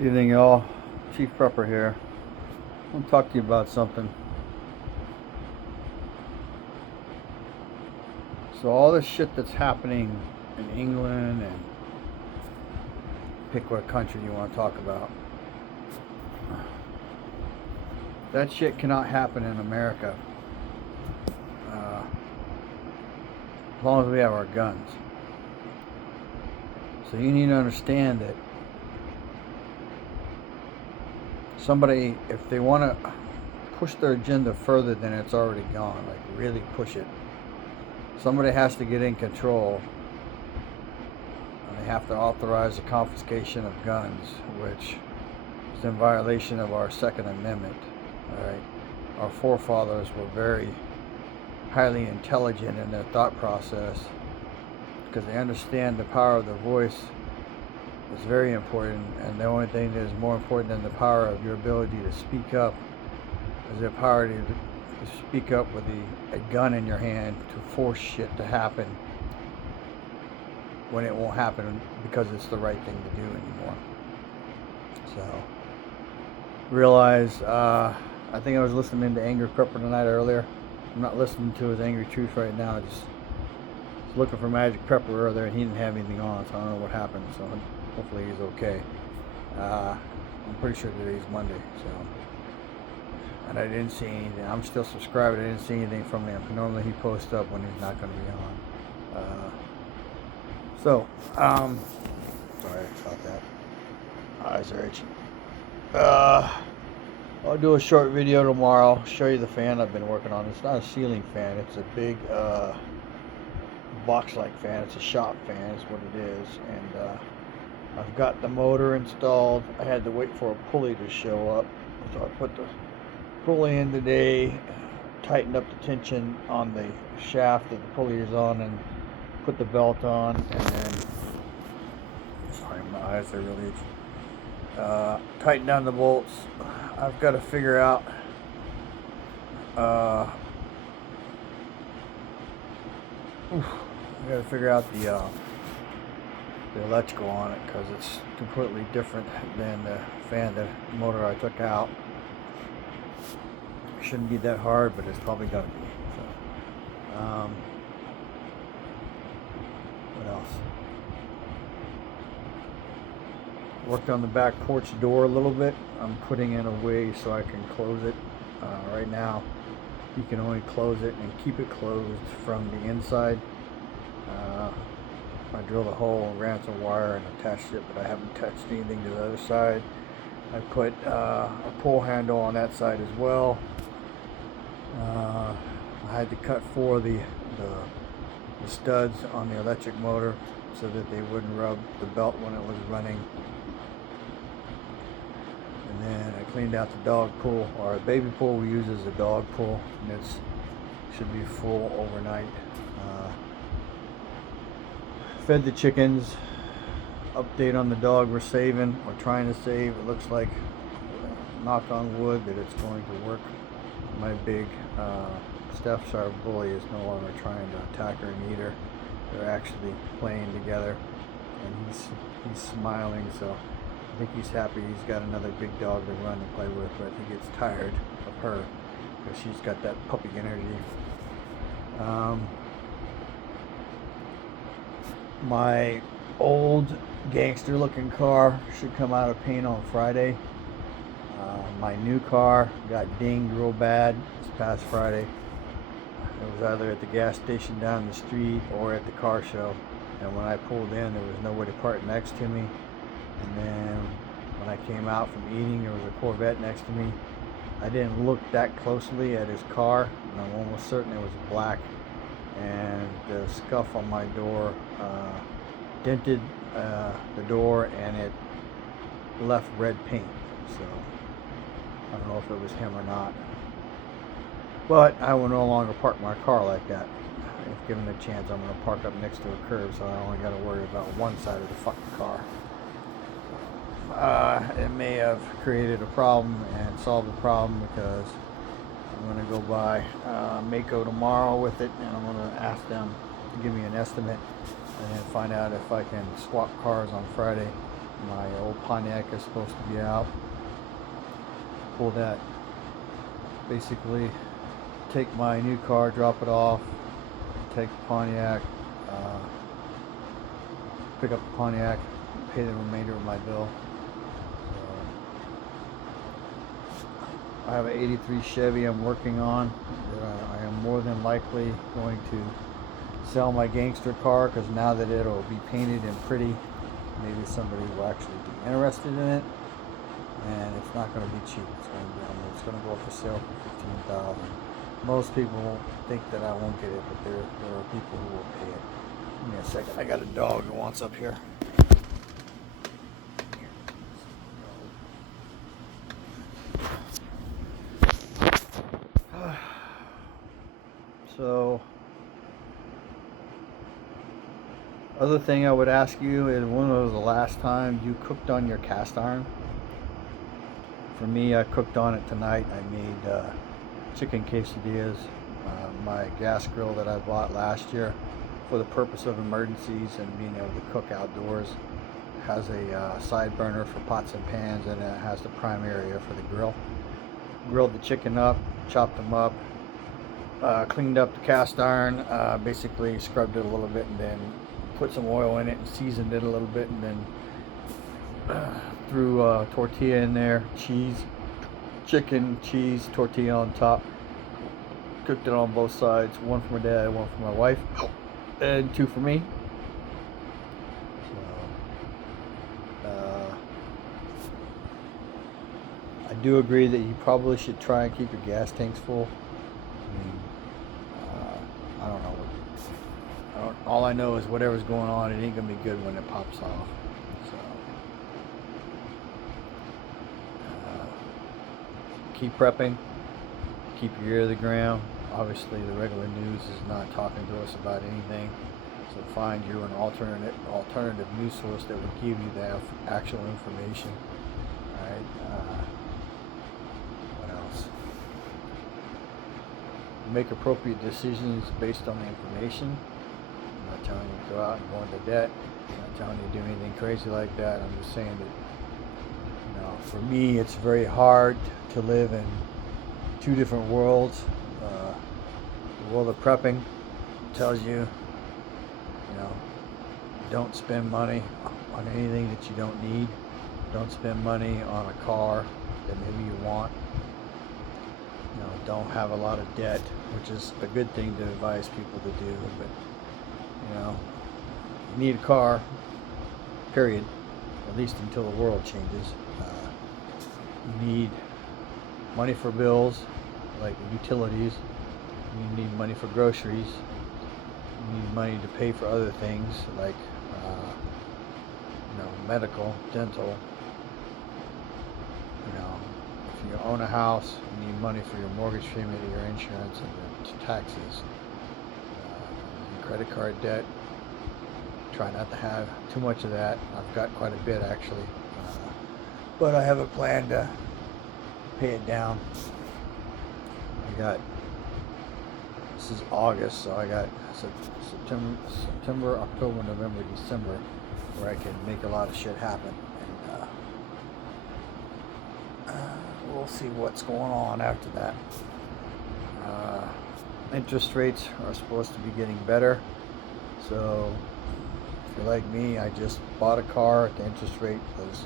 Evening, y'all. Chief Prepper here. I want to talk to you about something. So all this shit that's happening in England, and pick what country you want to talk about. That shit cannot happen in America as long as we have our guns. So you need to understand that somebody, if they want to push their agenda further than it's already gone, like really push it, somebody has to get in control, and they have to authorize the confiscation of guns, which is in violation of our Second Amendment. All right, our forefathers were very highly intelligent in their thought process because they understand the power of their voice is very important, and the only thing that is more important than the power of your ability to speak up is the power to speak up with a gun in your hand to force shit to happen when it won't happen because it's the right thing to do anymore. So realize, I think I was listening to Angry Prepper tonight earlier. I'm not listening to his Angry Truth right now. Just looking for Magic Prepper earlier, and he didn't have anything on, so I don't know what happened. So hopefully he's okay. I'm pretty sure today's Monday, so. And I didn't see anything. I'm still subscribed. I didn't see anything from him. Normally he posts up when he's not going to be on. Sorry about that. Eyes are itching. I'll do a short video tomorrow. Show you the fan I've been working on. It's not a ceiling fan. It's a big box-like fan. It's a shop fan is what it is. And I've got the motor installed. I had to wait for a pulley to show up. So I put the pulley in today, tightened up the tension on the shaft that the pulley is on, and put the belt on, and then, sorry, my eyes are really itchy. Tighten down the bolts. I've got to figure out I got to figure out the electrical on it, because it's completely different than the fan, the motor I took out. Shouldn't be that hard, but it's probably gonna be. So, what else? Worked on the back porch door a little bit. I'm putting in a way so I can close it. Right now, you can only close it and keep it closed from the inside. I drilled a hole, ran some wire, and attached it, but I haven't touched anything to the other side. I put a pull handle on that side as well. I had to cut 4 of the studs on the electric motor so that they wouldn't rub the belt when it was running. And then I cleaned out the dog pool, or a baby pool we use as a dog pool, and it should be full overnight. Fed the chickens. Update on the dog we're saving, or trying to save. It looks like, knock on wood, that it's going to work. My big Staffordshire bully is no longer trying to attack her and eat her. They're actually playing together, and he's smiling, so I think he's happy he's got another big dog to run and play with, but he gets tired of her because she's got that puppy energy. My old gangster looking car should come out of paint on Friday. My new car got dinged real bad this past Friday. It was either at the gas station down the street or at the car show, and when I pulled in, there was nobody parked next to me. And then when I came out from eating, there was a Corvette next to me. I didn't look that closely at his car, and I'm almost certain it was black. And the scuff on my door dented the door, and it left red paint. So I don't know if it was him or not. But I will no longer park my car like that. If given a chance, I'm going to park up next to a curb, so I only got to worry about one side of the fucking car. It may have created a problem and solved the problem, because I'm going to go by Mako tomorrow with it, and I'm going to ask them to give me an estimate, and then find out if I can swap cars on Friday My old Pontiac is supposed to be out. Pull that. Basically, take my new car, drop it off, take the Pontiac, pick up the Pontiac, pay the remainder of my bill. I have an 83 Chevy I'm working on that I am more than likely going to sell my gangster car, because now that it'll be painted and pretty, maybe somebody will actually be interested in it. And it's not going to be cheap. It's going to go up for sale for $15,000. Most people won't think that I won't get it, but there are people who will pay it. Give me a second. I got a dog who wants up here. So, other thing I would ask you is, when was the last time you cooked on your cast iron? For me, I cooked on it tonight. I made chicken quesadillas. My gas grill that I bought last year for the purpose of emergencies and being able to cook outdoors has a side burner for pots and pans, and it has the prime area for the grill. Grilled the chicken up, chopped them up, cleaned up the cast iron, basically scrubbed it a little bit, and then put some oil in it and seasoned it a little bit, and then threw tortilla in there, cheese, chicken, cheese, tortilla on top. Cooked it on both sides, one for my dad, one for my wife, and two for me. So, I do agree that you probably should try and keep your gas tanks full. I mean, I don't know. All I know is whatever's going on, it ain't gonna be good when it pops off. So, keep prepping. Keep your ear to the ground. Obviously, the regular news is not talking to us about anything. So find you an alternative news source that will give you the actual information. All right. What else? Make appropriate decisions based on the information. I'm not telling you to go out and go into debt. I'm not telling you to do anything crazy like that. I'm just saying that, for me, it's very hard to live in two different worlds. The world of prepping tells you, don't spend money on anything that you don't need. Don't spend money on a car that maybe you want. Don't have a lot of debt, which is a good thing to advise people to do. But you need a car, period. At least until the world changes. You need money for bills, like utilities. You need money for groceries. You need money to pay for other things like medical, dental. If you own a house, you need money for your mortgage payment, your insurance, and your taxes. Your credit card debt. Try not to have too much of that. I've got quite a bit actually, but I have a plan to pay it down. This is August, so I got September, October, November, December, where I can make a lot of shit happen. And we'll see what's going on after that. Interest rates are supposed to be getting better, so if you're like me, I just bought a car. The interest rate was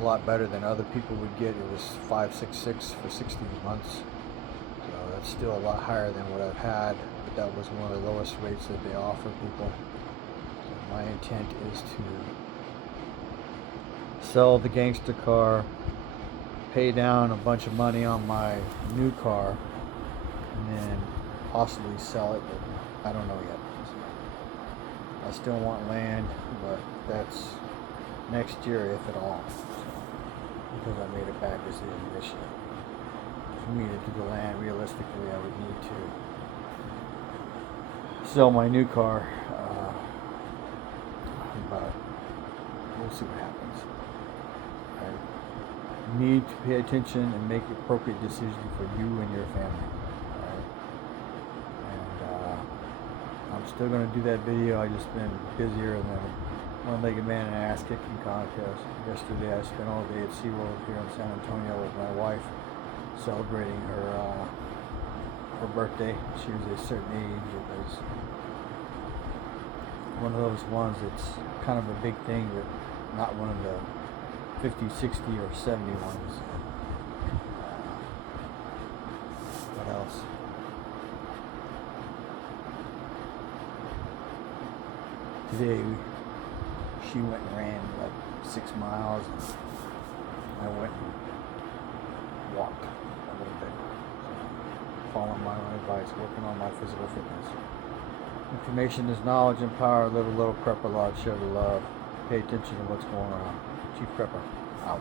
a lot better than other people would get. It was 5.66 for 60 months. So that's still a lot higher than what I've had, but that was one of the lowest rates that they offer people. So my intent is to sell the gangster car, pay down a bunch of money on my new car, and then possibly sell it, but I don't know yet. I still want land, but that's next year, if at all, because I made a bad decision this year. For me to do the land, realistically, I would need to sell my new car, but we'll see what happens. I need to pay attention and make appropriate decisions for you and your family. And I'm still going to do that video. I just been busier than one-legged man in an ass-kicking contest. Yesterday I spent all day at SeaWorld here in San Antonio with my wife, celebrating her birthday. She was a certain age. It was one of those ones that's kind of a big thing, but not one of the 50, 60, or 70 ones. What else? Today she went and ran like 6 miles, and I went and walked a little bit, following my own advice, working on my physical fitness. Information is knowledge and power. Live a little, prep a lot, show the love. Pay attention to what's going on. Chief Prepper, out.